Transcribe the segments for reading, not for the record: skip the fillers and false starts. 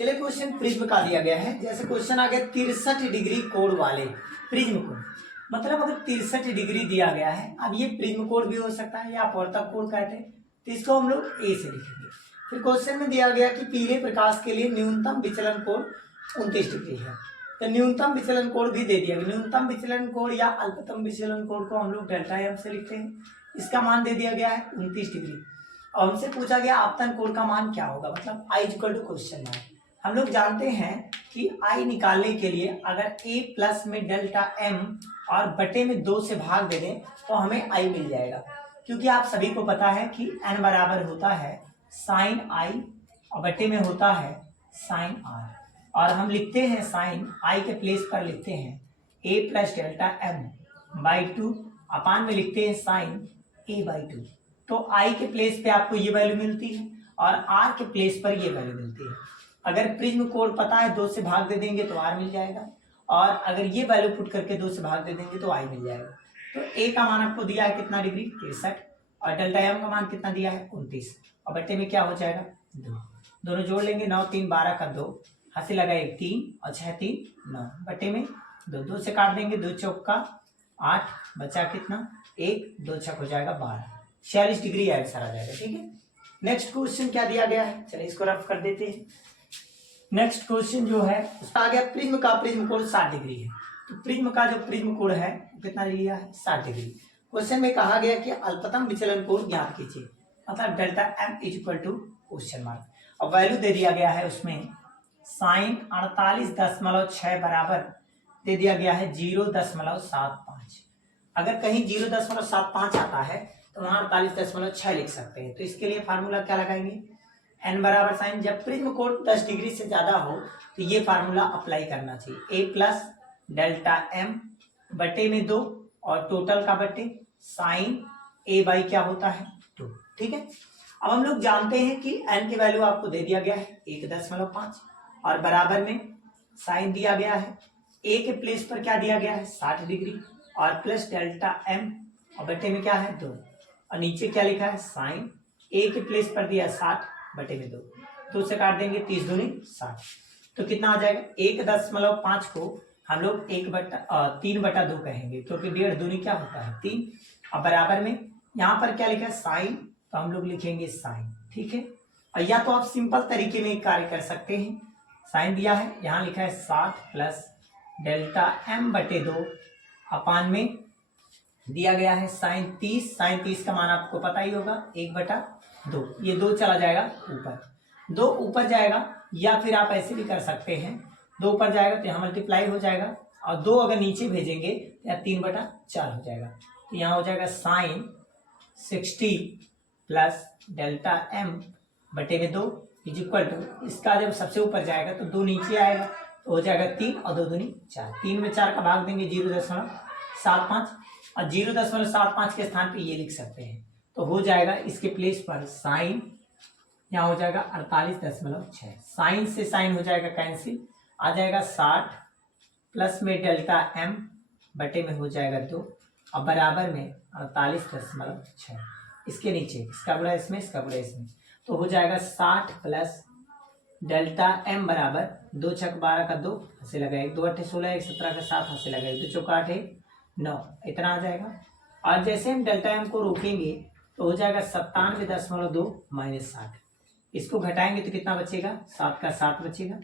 चलिए question prism का दिया गया है। जैसे क्वेश्चन आ गया 63 डिग्री कोण वाले प्रिज्म कोण, मतलब अगर 63 डिग्री दिया गया है, अब ये प्रिज्म कोण भी हो सकता है या अपवर्तक कोण कहते हैं, तो इसको हम लोग ए से लिखेंगे। फिर क्वेश्चन में दिया गया कि पीले प्रकाश के लिए न्यूनतम विचलन कोण 29 डिग्री है, तो न्यूनतम विचलन कोण भी दे दिया गया। न्यूनतम विचलन कोण या अल्पतम विचलन कोण को हम लोग डेल्टा एम से लिखते हैं, इसका मान दे दिया गया है 29 डिग्री। और हमसे पूछा गया आपतन कोण का मान क्या होगा, मतलब I equal to question mark. हम लोग जानते हैं कि आई निकालने के लिए अगर ए प्लस में डेल्टा एम और बटे में 2 से भाग दे दें तो हमें आई मिल जाएगा, क्योंकि आप सभी को पता है कि एन बराबर होता है साइन आई और बटे में होता है साइन आर, और हम लिखते हैं साइन आई के प्लेस पर लिखते हैं ए प्लस डेल्टा एम बाई 2 अपान में लिखते हैं साइन ए बाई 2। तो आई के प्लेस पे आपको ये वैल्यू मिलती है और आर के प्लेस पर ये वैल्यू मिलती है। अगर प्रिज्म कोण पता है 2 से भाग दे देंगे तो आर मिल जाएगा, और अगर ये वैल्यू पुट करके 2 से भाग दे देंगे तो आई मिल जाएगा। तो ए का मान आपको दिया है कितना डिग्री 63, और डेल्टा एम का मान कितना दिया है 29, और बट्टे में क्या हो जाएगा 2। दोनों जोड़ लेंगे 9 3 12 का 2, हंसी लगा 1 3 और 6 3 9, बट्टे में 2 2 से काट देंगे 2 चौक का 8, बचा कितना 1 2 छक हो जाएगा 12, 46 डिग्री आंसर आ जाएगा। ठीक है, नेक्स्ट क्वेश्चन क्या दिया गया है, चलिए इसको रफ कर देते हैं। नेक्स्ट क्वेश्चन जो है उसका आ गया प्रिज्म का प्रिज्म कोण 60 डिग्री है, तो प्रिज्म का जो प्रिज्म कोण है कितना लिया है 60 डिग्री। क्वेश्चन में कहा गया कि अल्पतम विचलन कोण ज्ञात कीजिए, मतलब delta M is equal to question mark, और वैल्यू दे दिया गया है उसमें साइन 48.6 बराबर दे दिया गया है 0.75। अगर कहीं 0.75 आता है तो वहां 48.6 लिख सकते हैं। तो इसके लिए फार्मूला क्या लगाएंगे, एन बराबर साइन, जब प्रिज्म कोण 10 डिग्री से ज्यादा हो तो ये फार्मूला अप्लाई करना चाहिए, ए प्लस डेल्टा एम बटे में 2 और टोटल का बटे साइन ए बाई क्या होता है 2। ठीक है, अब हम लोग जानते हैं कि एन की वैल्यू आपको दे दिया गया है 1.5 और बराबर में साइन दिया गया है, ए के प्लेस पर क्या दिया गया है 60 डिग्री और प्लस डेल्टा एम और बटे में क्या है 2, और नीचे क्या लिखा है साइन ए के प्लेस पर दिया 60 बटे में 2 से काट देंगे 30 दूनी 60, तो कितना आ जाएगा 1.5 को हम लोग 3/2 कहेंगे, क्योंकि 1.5 दूनी क्या होता है 3, और बराबर में यहाँ पर क्या लिखा है साइन, तो हम लोग लिखेंगे साइन। ठीक है, और या तो आप सिंपल तरीके में कार्य कर सकते हैं, साइन दिया है यहाँ लिखा है 60 प्लस डेल्टा एम बटे 2 अपान में दिया गया है साइन 30, साइन 30 का मान आपको पता ही होगा 1/2, ये 2 चला जाएगा ऊपर, 2 ऊपर जाएगा, या फिर आप ऐसे भी कर सकते हैं 2 ऊपर जाएगा तो यहाँ मल्टीप्लाई हो जाएगा, और 2 अगर नीचे भेजेंगे तो यहाँ 3/4 हो जाएगा, तो यहाँ हो जाएगा साइन 60 प्लस डेल्टा एम बटे में 2 इज इक्वल टू, इसका जब सबसे ऊपर जाएगा तो 2 नीचे आएगा तो हो जाएगा 3 और 2 दूनी 4, 3 में 4 का भाग देंगे 0.75, और 0.75 के स्थान पे ये लिख सकते हैं, तो हो जाएगा इसके प्लेस पर साइन यहाँ हो जाएगा 48.6, साइन से साइन हो जाएगा कैंसिल, आ जाएगा 60 प्लस में डेल्टा एम बटे में हो जाएगा 2 और बराबर में 48.6, इसके नीचे इसका बड़ा इसमें इसका बड़ा इसमें, तो हो जाएगा 60 प्लस डेल्टा एम बराबर 2 छक 12 का 2 हंसे लगा 1 2 8 16 1 17 का 7 हंसे लगा 2 चौका 8 9, इतना आ जाएगा। और जैसे हम डेल्टा एम को रोकेंगे तो हो जाएगा 97.2 माइनस 60, इसको घटाएंगे तो कितना बचेगा 7 का 7 बचेगा,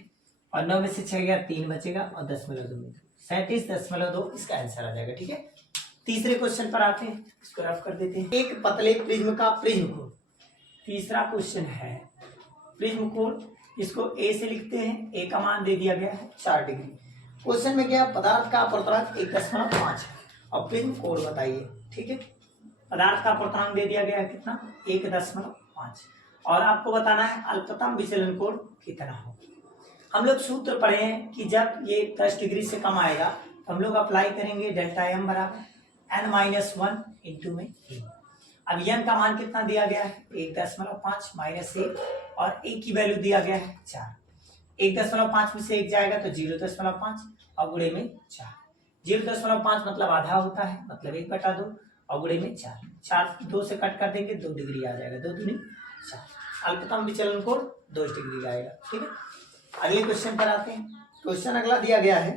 और 9 में से 6 गया 3 बचेगा, और 10.2 37.2 इसका आंसर आ जाएगा। ठीक है, तीसरे क्वेश्चन पर आते हैं, इसको रफ कर देते हैं। एक पतले प्रिज्म का प्रिज्म कोण, तीसरा क्वेश्चन है प्रिज्म कोण, इसको ए से लिखते हैं, ए का मान दे दिया गया है 4 डिग्री। क्वेश्चन में क्या पदार्थ का अपवर्तनांक 1.5 है और प्रिज्म कोण बताइए। ठीक है, पदार्थ का अपवर्तनांक दे दिया गया है कितना 1.5, और आपको बताना है अल्पतम विचलन कोण कितना हो। हम लोग सूत्र पढ़े हैं कि जब ये 10 डिग्री से कम आएगा तो हम लोग अप्लाई करेंगे डेल्टा एम बराबर n-1 इंटू में ए। अब n का मान कितना दिया गया है 1.5 माइनस 1, और ए की वैल्यू दिया गया है 4, 1.5 में से 1 जाएगा तो 0.5 और गुणे में 4, 0.5 मतलब आधा होता है, मतलब 1/2 और गुणे में 4 2 से कट कर देंगे 2 डिग्री आ जाएगा, 2 दूनी 4, अल्पतम विचलन कोण 2 डिग्री आएगा। ठीक है, अगले क्वेश्चन पर आते हैं। क्वेश्चन अगला दिया गया है,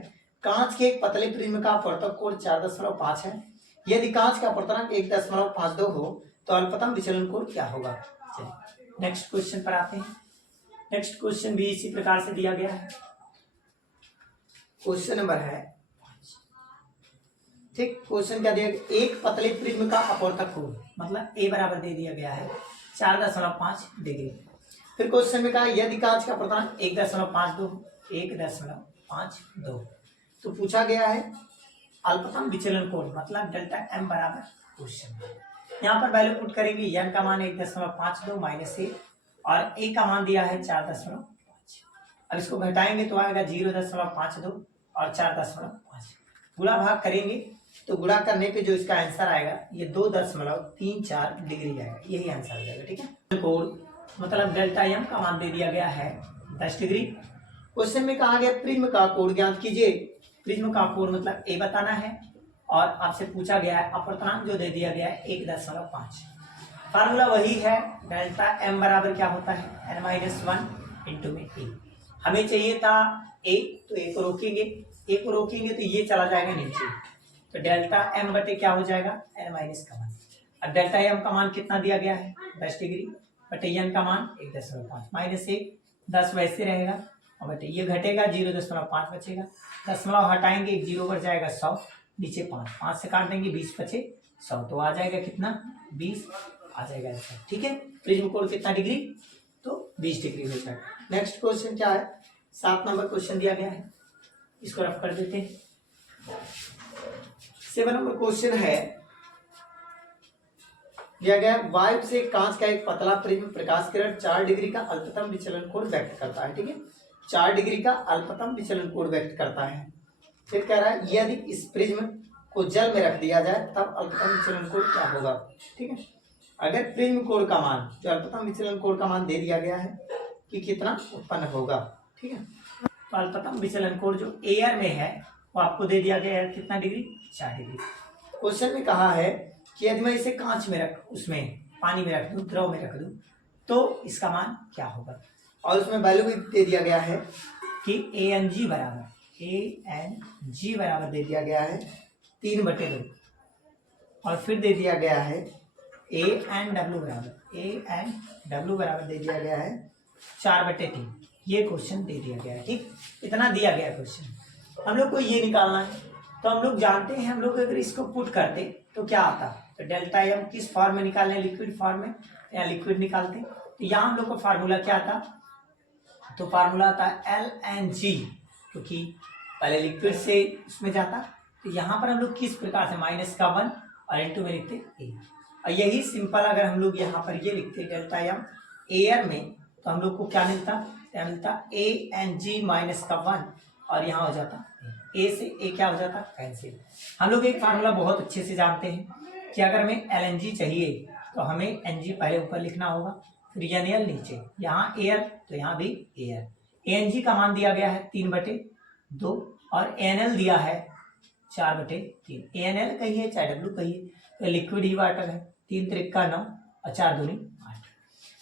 कांच के एक पतले प्रिज्म का अपवर्तक कोण 4.5 है। यदि कांच का अपवर्तनांक 1.52 हो तो अल्पतम विचलन कोण क्या होगा। चलिए नेक्स्ट क्वेश्चन पर आते हैं। नेक्स्ट क्वेश्चन भी इसी प्रकार से दिया गया है। क्वेश्चन नंबर है, ठीक, क्वेश्चन क्या दिया गया, एक पतले प्रिज्म का अपवर्तक कोण, मतलब ए बराबर दे दिया गया है 4.5 डिग्री। फिर क्वेश्चन में कहा यदि कांच का अपवर्तनांक 1.52 तो पूछा गया है अल्पतम विचलन कोण, मतलब डेल्टा एम बराबर क्वेश्चन। यहाँ पर वैल्यू पुट करेंगे, एन का मान 1.52 माइनस ए और ए का मान दिया है 4.5। अब इसको घटाएंगे तो आएगा 0.52 और 4.5। गुणा भाग करेंगे तो गुणा करने पे जो इसका आंसर आएगा ये 2.34 डिग्री आएगा, यही आंसर आ जाएगा। ठीक है, कोण मतलब डेल्टा एम का मान दे दिया गया है 10 डिग्री। क्वेश्चन में कहा गया प्रिज्म का कोण ज्ञात कीजिए। प्रिज्म का कोण मतलब ए बताना है और आपसे पूछा गया है अपवर्तनांक जो दे दिया गया है 1.5। फार्मूला वही है, डेल्टा एम बराबर क्या होता है n-1 इंटू में ए। हमें चाहिए था ए, तो ए को रोकेंगे तो ये चला जाएगा नीचे, तो डेल्टा एम बटे क्या हो जाएगा n-1। अब डेल्टा एम का मान कितना दिया गया है 10 डिग्री बटे एन का मान 1.5 माइनस 1, 10 वैसे रहेगा और बटे ये घटेगा 0.5 बचेगा, दशमलव हटाएंगे 1 जीरो बच जाएगा 100, नीचे 5 से काट देंगे 20 बचे 100, तो आ जाएगा कितना 20 आ जाएगा ऐसा। ठीक है, प्रिज्म कोण कितना डिग्री, तो 20 डिग्री हो जाएगा। नेक्स्ट क्वेश्चन क्या है, 7 नंबर क्वेश्चन दिया गया है, इसको रफ कर देते हैं। 7 नंबर क्वेश्चन है, दिया गया वायु से कांच का एक पतला प्रिज्म प्रकाश किरण 4 डिग्री का अल्पतम विचलन कोण व्यक्त करता है। ठीक है, 4 डिग्री का अल्पतम विचलन कोण व्यक्त करता है। फिर कह रहा है यदि इस प्रिज्म को जल में रख दिया जाए तब अल्पतम विचलन कोण क्या होगा। ठीक है, अगर प्रिज्म कोण का मान, जो अल्पतम विचलन कोण का मान दे दिया गया है कि कितना उत्पन्न होगा। ठीक है, तो अल्पतम विचलन कोण जो एयर में है वो आपको दे दिया गया है कितना डिग्री, 4 डिग्री। क्वेश्चन में कहा है कि यदि मैं इसे कांच में उसमें पानी में रख दूं, द्रव में रख दूं, तो इसका मान क्या होगा। और उसमें वैल्यू भी दे दिया गया है कि ANG बराबर दे दिया गया है 3/2 और फिर दे दिया गया है ANW बराबर दे दिया गया है 4/3। ये क्वेश्चन दे दिया गया है। ठीक, इतना दिया गया क्वेश्चन, हम लोग को ये निकालना है। तो हम लोग जानते हैं, हम लोग अगर इसको पुट करते तो क्या आता, तो डेल्टा एम किस फॉर्म में निकालने, लिक्विड फॉर्म में या लिक्विड निकालते, तो यहाँ हम लोग को फार्मूला क्या आता, तो फार्मूला आता है LNG, क्योंकि पहले लिक्विड से उसमें जाता, तो यहाँ पर हम लोग किस प्रकार से -1 और इंटू में लिखते ए। और यही सिंपल अगर हम लोग यहाँ पर ये लिखते डेल्टा एम एयर में, तो हम लोग को क्या मिलता ANG -1 और यहाँ हो जाता ए से ए क्या हो जाता कैंसिल। हम लोग एक फार्मूला बहुत अच्छे से जानते हैं कि अगर हमें LNG चाहिए तो हमें NG पहले ऊपर लिखना होगा, फिर NL नीचे, यहाँ एयर तो यहाँ भी एयर। ANG का मान दिया गया है 3/2 और ANL दिया है 4/3। ANL कहिए चाहे W कहिए, तो लिक्विड ही वाटर है, 3 त्रिक का 9 और 4 दूनी 8।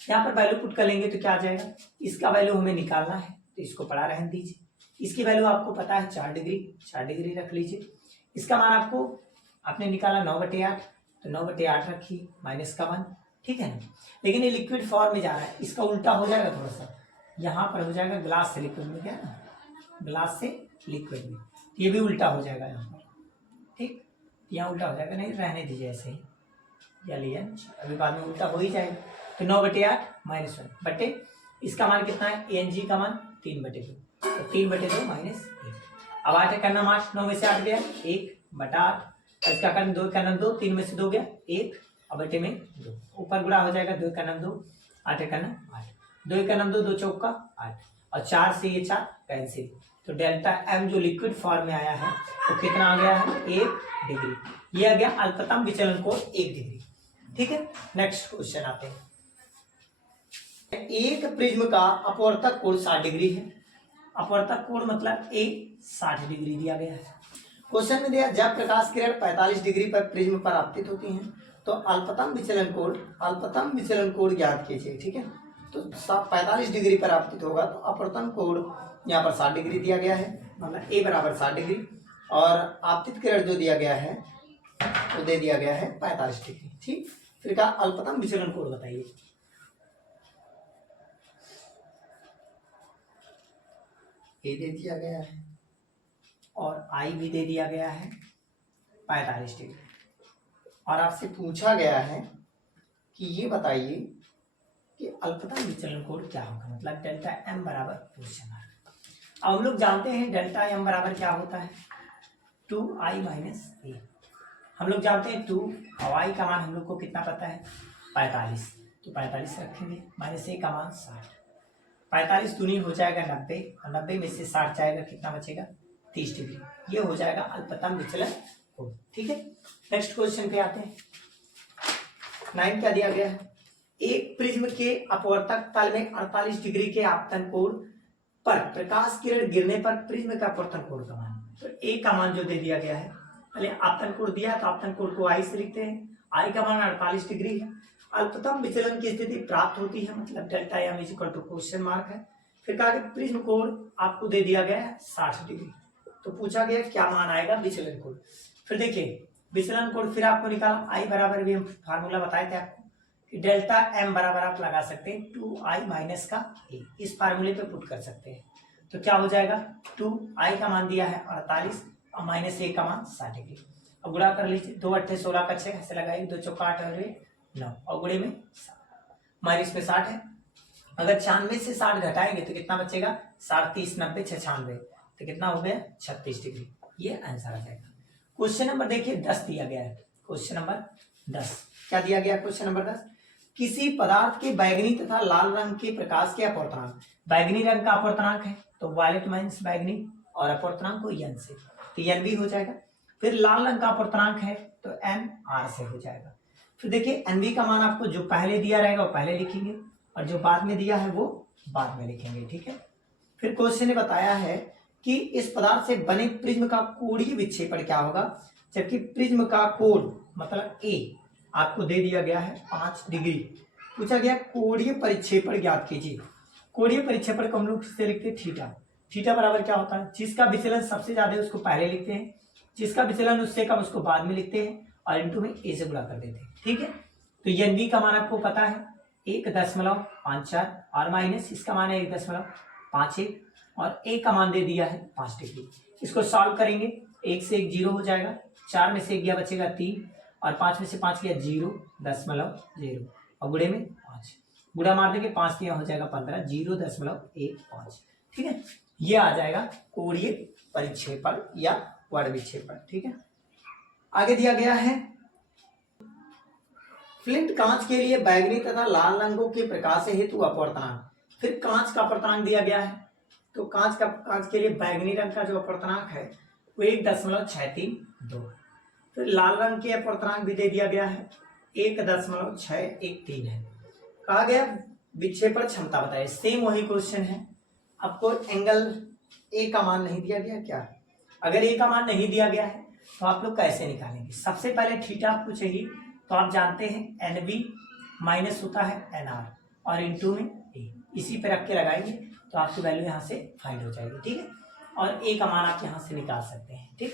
यहाँ पर वैल्यू पुट कर लेंगे तो क्या आ जाएगा, इसका वैल्यू हमें निकालना है तो इसको पड़ा रहने दीजिए। इसकी वैल्यू आपको पता है 4 डिग्री रख लीजिए। इसका मान आपको आपने निकाला 9/8, तो 9/8 रखिए -1। ठीक है ना, लेकिन ये लिक्विड फॉर्म में जा रहा है, इसका उल्टा हो जाएगा थोड़ा सा, यहाँ पर हो जाएगा ग्लास से लिक्विड में, क्या है ना, ग्लास से लिक्विड में, ये भी उल्टा हो जाएगा यहाँ पर। ठीक, यहाँ उल्टा हो जाएगा, नहीं रहने दीजिए ऐसे ही, या लिया अभी बाद में उल्टा हो ही जाएगा। तो 9/8 -1 बटे इसका मान कितना है, ANG का मान 3/2, तो 3/2 -1। अब 8 का नाम 8, 9 में से 8 गया 1/8, इसका कर्म 2 का नाम 2, 3 में से 2 गया 1 और बटे में 2, ऊपर गुणा हो जाएगा 2 का नाम 2, 8 का नाम 8, 2 का नाम 2, 2 चौका 8 और 4 से ये 4 कैंसिल। तो डेल्टा एम जो लिक्विड फॉर्म में आया है वो कितना आ गया है 1 डिग्री। ये आ गया अल्पतम विचलन कोण 1 डिग्री। ठीक है, नेक्स्ट क्वेश्चन आते हैं। एक प्रिज्म का अपवर्तक कोण 60 डिग्री है। अपवर्तक कोण मतलब ए 60 डिग्री दिया गया है। क्वेश्चन में दिया जब प्रकाश किरण 45 डिग्री पर प्रिज्म पर आपतित होती हैं तो अल्पतम विचलन कोण ज्ञात कीजिए। ठीक है, तो 45 डिग्री पर आपतित होगा तो अपवर्तन कोण यहाँ पर 60 डिग्री दिया गया है, मतलब ए बराबर 60 डिग्री, और आपतित किरण जो दिया गया है वो दे दिया गया है 45 डिग्री। ठीक, फिर का अल्पतम विचलन कोण बताइए। ए दे दिया गया है और आई भी दे दिया गया है 45 डिग्री, और आपसे पूछा गया है कि ये बताइए कि अल्पतम विचलन कोण क्या होगा, मतलब डेल्टा एम बराबर क्वेश्चन मार्क। अब हम लोग जानते हैं डेल्टा एम बराबर क्या होता है, 2i माइनस ए। हम लोग जानते हैं 2 और आई का मान हम लोग को कितना पता है 45, तो 45 रखेंगे, माइनस ए का मान 60, 45 दूनी हो जाएगा 90, और 90 में से 60 जाएगा, कितना बचेगा 30 डिग्री। ये हो जाएगा अल्पतम विचलन कोण। ठीक है, नेक्स्ट क्वेश्चन पे आते हैं। 9 क्या दिया गया है, एक प्रिज्म के अपवर्तक तल में 48 डिग्री के आपतन कोण पर प्रकाश किरण गिरने पर प्रिज्म का अपवर्तन कोण का मान। तो ए का मान जो दे दिया गया है, पहले आपतन कोण दिया तो आपतन कोण को आई से लिखते हैं, आई का मान 48 डिग्री है। अल्पतम विचलन की स्थिति प्राप्त होती है, मतलब delta M is equal to question mark है। फिर कहा कि प्रिज्म कोण आपको दे दिया गया है 60 डिग्री, तो पूछा गया क्या मान आएगा विचलन कोण। फिर देखिए विचलन कोण फिर आपको निकाला, आई बराबर भी हम फार्मूला बताए थे आपको कि डेल्टा एम बराबर आप लगा सकते हैं 2i माइनस का ए, इस फार्मूले पे पुट कर सकते हैं। तो क्या हो जाएगा 2i का मान दिया है 48 और माइनस ए का मान 60 डिग्री। अब गुणा कर लीजिए, 2 8 16 का 6 ऐसे लगाइए, 2 चौका 8 और 9, और गुणे में माइनस में 60 है। अगर 96 से 60 घटाएंगे तो कितना बचेगा 60 30 90 96, तो कितना हो गया 36 डिग्री। ये आंसर आ जाएगा। क्वेश्चन नंबर देखिए 10 दिया गया है, क्वेश्चन नंबर 10 क्या दिया गया, क्वेश्चन नंबर 10 किसी पदार्थ के बैगनी तथा लाल रंग के प्रकाश के अपवर्तनांक, बैगनी रंग का अपवर्तनांक है तो वायलेट माइनस बैगनी, और अपवर्तनांक को एन से, तो एन भी हो जाएगा। फिर लाल रंग का अपवर्तनांक है तो एन आर से हो जाएगा। फिर देखिए एन बी का मान आपको जो पहले दिया रहेगा वो पहले लिखेंगे, और जो बाद में दिया है वो बाद में लिखेंगे। ठीक है, फिर क्वेश्चन ने बताया है कि इस पदार्थ से बने प्रिज्म का कोणीय विक्षेपण क्या होगा, जबकि प्रिज्म का कोण मतलब ए आपको दे दिया गया है 5 डिग्री। पूछा गया कोणीय परिक्षेपण ज्ञात कीजिए। कोणीय परिक्षेपण को हम लोग से लिखते हैं थीटा। थीटा बराबर क्या होता है, जिसका विचलन सबसे ज्यादा है उसको पहले लिखते हैं, जिसका विचलन उससे कम उसको बाद में लिखते हैं, और इंटू में ए से गुणा कर देते हैं। ठीक है, तो एन बी का मान आपको पता है 1.54 और माइनस इसका मान है 1.51 और ए का मान दे दिया है 5 डिग्री। इसको सॉल्व करेंगे, 1 से 1 0 हो जाएगा, 4 में से 1 गया बचेगा 3, और 5 में से 5 गया 0.0, और गुणे में 5, गुणा मार देंगे 5 दिया हो जाएगा 15, 0.15। ठीक है, ये आ जाएगा कोणीय परिक्षेपण या वर्ण विक्षेपण। ठीक है, आगे दिया गया है फ्लिंट कांच के लिए बैगनी तथा लाल रंगों के प्रकाश हेतु अपवर्तनांक। फिर कांच का अपवर्तनांक दिया गया है, तो कांच के लिए बैगनी रंग का जो अपवर्तनांक है वो 1.632। फिर लाल रंग के अपवर्तनांक भी दे दिया गया है 1.613 है। कहा गया विक्षेपण क्षमता बताइए, सेम वही क्वेश्चन है। आपको एंगल ए का मान नहीं दिया गया क्या, अगर ए का मान नहीं दिया गया है तो आप लोग कैसे निकालेंगे। सबसे पहले थीटा आपको चाहिए, तो आप जानते हैं एन बी माइनस होता है एन आर और इंटू में ए, इसी पे रख के लगाएंगे तो आपकी वैल्यू यहाँ से फाइंड हो जाएगी। ठीक है, और ए का मान आप यहाँ से निकाल सकते हैं। ठीक,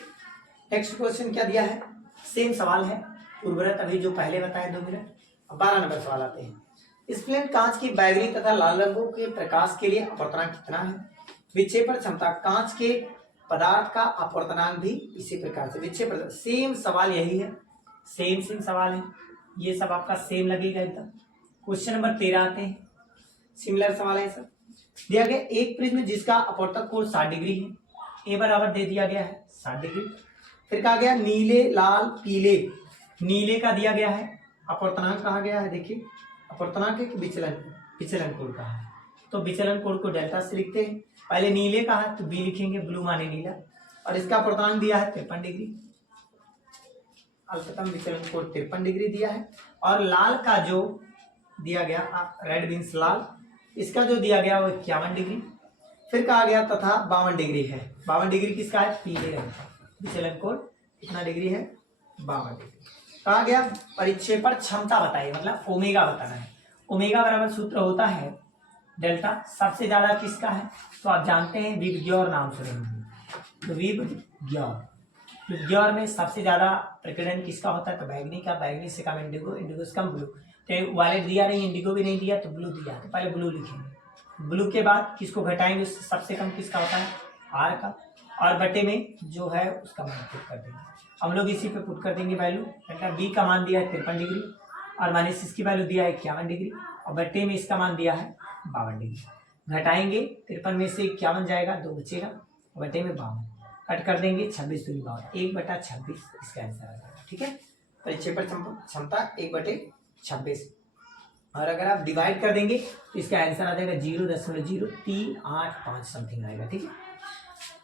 नेक्स्ट क्वेश्चन क्या दिया है, सेम सवाल है उर्वरत अभी जो पहले बताए 2 मिनट। 12 नंबर सवाल आते हैं। स्प्लेंट कांच की बैगनी तथा लाल रंगों के प्रकाश के लिए अपवर्तनांक कितना है। विक्षेपण क्षमता, कांच के पदार्थ का अपवर्तनांक भी इसी प्रकार से विक्षेपण, सेम सवाल यही है, सेम सवाल है, ये सब आपका सेम लगेगा एकदम। क्वेश्चन नंबर 13 आते हैं, सिमिलर सवाल है सब। दिया गया एक प्रिज्म जिसका अपवर्तक कोण 60 डिग्री है, ए बराबर दे दिया गया है 60 डिग्री। फिर कहा गया नीले लाल पीले, नीले का दिया गया है अपवर्तनांक कहा गया है, देखिए अपवर्तनांक है कि विचलन कोण कहा है, तो विचलन कोण को डेल्टा से लिखते हैं। पहले नीले का है तो बी लिखेंगे, ब्लू माने नीला, और इसका अपवर्तनांक दिया है 53 डिग्री, अल्पतम विचलन कोण 53 डिग्री दिया है। और लाल का जो दिया गया रेड मीन्स लाल, इसका जो दिया गया वो 51 डिग्री। फिर कहा गया तथा 52 डिग्री है, 52 डिग्री किसका है, पीले रंग का, विचलन कोण कितना डिग्री है 52 डिग्री। कहा गया परिक्षेपण क्षमता बताइए, मतलब ओमेगा बताना है। ओमेगा बराबर सूत्र होता है डेल्टा सबसे ज्यादा किसका है, तो आप जानते हैं विबग्योर नाम सुने होंगे, तो विबग्योर में सबसे ज्यादा प्रकीर्णन किसका होता है, तो बैगनी का, बैगनी से कम इंडिगो, इंडिगो से कम ब्लू। तो वायलेट दिया नहीं, इंडिगो भी नहीं दिया, तो ब्लू दिया, तो पहले ब्लू लिखेंगे। ब्लू के बाद किसको घटाएंगे, उससे सबसे कम किसका होता है, आर का, और बटे में जो है उसका मान पुट कर देंगे। हम लोग इसी पे पुट कर देंगे वैल्यू। डेल्टा बी का मान दिया है 53 डिग्री, और माइनस इसकी वैल्यू दिया है 51 डिग्री, और बट्टे में इसका मान दिया है 52 डिग्री। घटाएंगे 53 में से 51 जाएगा, 2 बचेगा, बट्टे में 52, कट कर देंगे 26 दूनी 52, 1/26 इसका आंसर आ जाएगा। ठीक है, परिक्षेपण क्षमता 1/26, और अगर आप डिवाइड कर देंगे तो इसका आंसर आ जाएगा 0.0385 समथिंग आएगा। ठीक है,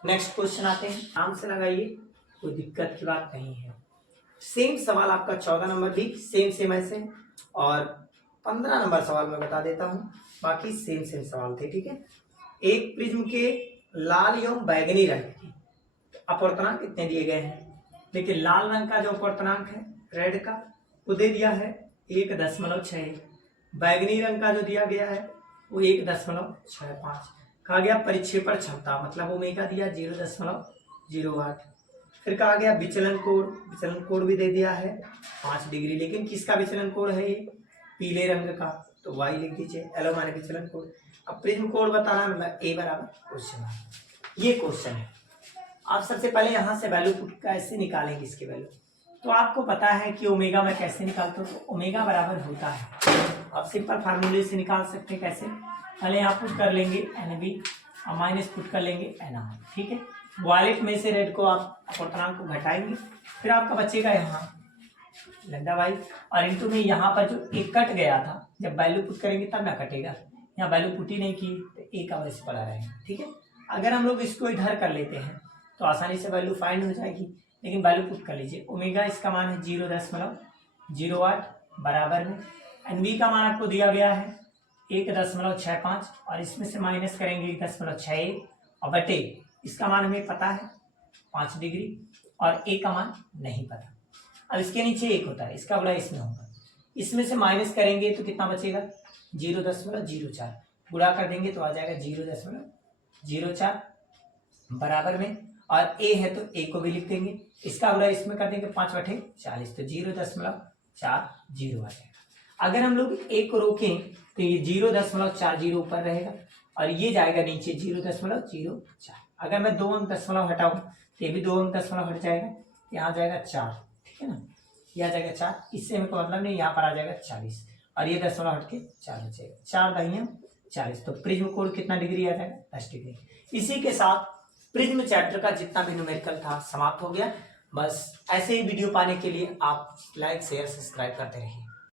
नेक्स्ट क्वेश्चन आते हैं, आराम से लगाइए, कोई दिक्कत की बात नहीं है। सेम सवाल आपका 14 नंबर भी सेम ऐसे, और 15 नंबर सवाल मैं बता देता हूं, बाकी सेम सवाल थे। ठीक है, एक प्रिज्म के लाल एवं बैगनी रंग की अपवर्तनांक कितने दिए गए हैं। देखिए लाल रंग का जो अपवर्तनांक है रेड का, वो दे दिया है 1.6, बैगनी रंग का जो दिया गया है वो 1.65। कहा गया परिक्षेपण क्षमता, मतलब ओमेगा दिया 0.08। फिर कहा गया विचलन कोण भी दे दिया है 5 डिग्री, लेकिन किसका विचलन कोण है, ये पीले रंग का, तो वाई लिख दीजिए, एलो माने विचलन कोण। अब प्रिज्म कोण बताना, मतलब ए बराबर क्वेश्चन मार्क, ये क्वेश्चन है। आप सबसे पहले यहाँ से वैल्यू पुट कैसे निकालेंगे इसके वैल्यू, तो आपको पता है कि ओमेगा में कैसे निकालते हो, तो ओमेगा बराबर होता है, आप सिंपल फार्मूले से निकाल सकते हैं। कैसे, पहले यहाँ पुट कर लेंगे एन बी और माइनस पुट कर लेंगे एन आर। ठीक है, वायलेट में से रेड को आप अपवर्तनांक को घटाएंगे, फिर आपका बचेगा यहाँ लैम्डा वाई, और इनटू में यहाँ पर जो एक कट गया था, जब वैल्यू पुट करेंगे तब ना कटेगा, यहाँ वैल्यू पुट ही नहीं की तो ए का वैसे पड़ा रहेगा। ठीक है, अगर हम लोग इसको इधर कर लेते हैं तो आसानी से वैल्यू फाइंड हो जाएगी, लेकिन वैल्यू पुट कर लीजिए। ओमेगा इसका मान है 0.08 बराबर में, एन बी का मान आपको दिया गया है 1.65, और इसमें से माइनस करेंगे 1.61, और बटे इसका मान हमें पता है 5 डिग्री, और ए का मान नहीं पता। अब इसके नीचे 1 होता है, इसका बड़ा इसमें होगा, इसमें से माइनस करेंगे तो कितना बचेगा 0.04, गुणा कर देंगे तो आ जाएगा 0.04 बराबर में, और ए है तो ए को भी लिख देंगे, इसका गुणा इसमें कर देंगे 5/40, तो 0.40 आ जाएगा। अगर हम लोग ए को रोकें तो ये 0.40 ऊपर रहेगा, और ये जाएगा नीचे 0.04। अगर मैं 2 अंक दशमलव हटाऊं तो ये भी 2 अंक दशमलव हट जाएगा, यहाँ जाएगा 4। ठीक है ना, यह जाएगा 4, इससे हमें कोई मतलब नहीं, यहाँ पर आ जाएगा 40, और ये दशमलव हट के 4 बचेगा, 4 दाहिया 40, तो प्रिज्म कोण कितना डिग्री आ जाएगा 10 डिग्री। इसी के साथ प्रिज्म चैप्टर का जितना भी न्यूमेरिकल था समाप्त हो गया। बस ऐसे ही वीडियो पाने के लिए आप लाइक शेयर सब्सक्राइब करते रहिए।